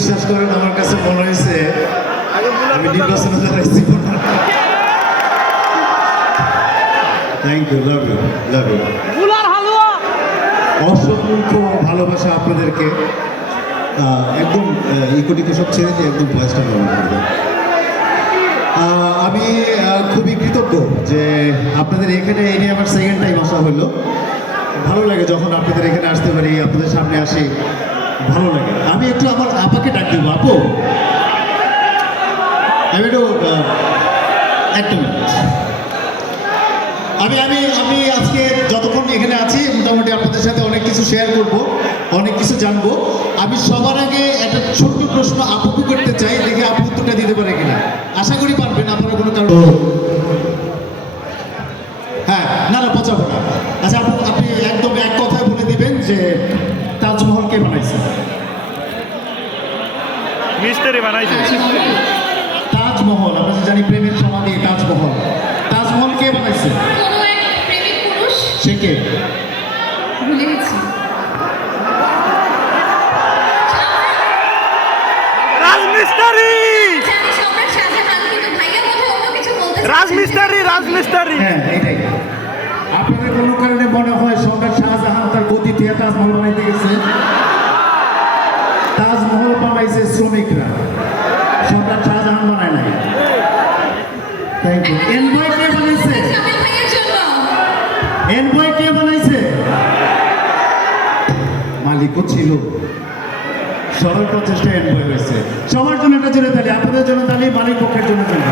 বিশ্বাস করেন আমার কাছে মনে হয়েছে আমি নির্বাচনে দাঁড়াইছি। Thank you, love you, love you. অসংখ্য ভালোবাসা আপনাদেরকে। একদম ইকোটিকো সব ছেড়ে দিয়ে একদম ভয়েসটা গ্রহণ করবে। আমি খুবই কৃতজ্ঞ যে আপনাদের এখানে এনে আমার সেকেন্ড টাইম আসা হলো। ভালো লাগে যখন আপনাদের এখানে আসতে পারি, আপনাদের সামনে আসি, ভালো লাগে। আমি একটু আমার আপাকে ডাক দেবো। আপু, আমি একটু একটা মিনিট। আমি আমি আমি আজকে যতক্ষণ এখানে আছি মোটামুটি আপনাদের সাথে অনেক কিছু শেয়ার করব, অনেক কিছু জানবো। আমি সবার আগে একটা ছোট্ট প্রশ্ন আপুকে করতে চাই, দেখে আপু উত্তরটা দিতে পারে কিনা। আশা করি পারবেন, আপনার কোনো কারণ। হ্যাঁ, না না, পচাবো না। আচ্ছা আপু, আপনি একদম এক কথায় বলে দিবেন যে তাজমহল কে বানাইছে? মিস্ত্রি বানাইছে। তাজমহল আমরা যে জানি প্রেমের সমাধি তাজমহল, তাজমহল কে বানাইছে? কোনো এক প্রেমিক পুরুষ, সে কে? ভুলে গেছি। রাজমিস্ত্রি, জানি সম্রাট শাহজাহান, কিন্তু ভাইয়া বোধহয় অন্য কিছু বলতে চাচ্ছে। রাজমিস্ত্রি। হ্যাঁ, এটাই। আপনাদের কোনো কারণে মনে হয় সম্রাট শাহজাহান তার গতি দিয়ে তাজমহল বানাইতে গেছে? তাজমহল বানাইছে শ্রমিকরা, সম্রাট শাহজাহান বানায় নাই। Thank you. এনবয় কে বানাইছে? শামিল ভাইয়ের জন্য। এনবয় কে বানাইছে? মালিকও ছিল। সবার প্রচেষ্টা এনবয় হয়েছে। সবার জন্য একটা জোরে তালি, আপনাদের জন্য তালি, মালিক পক্ষের জন্য তালি।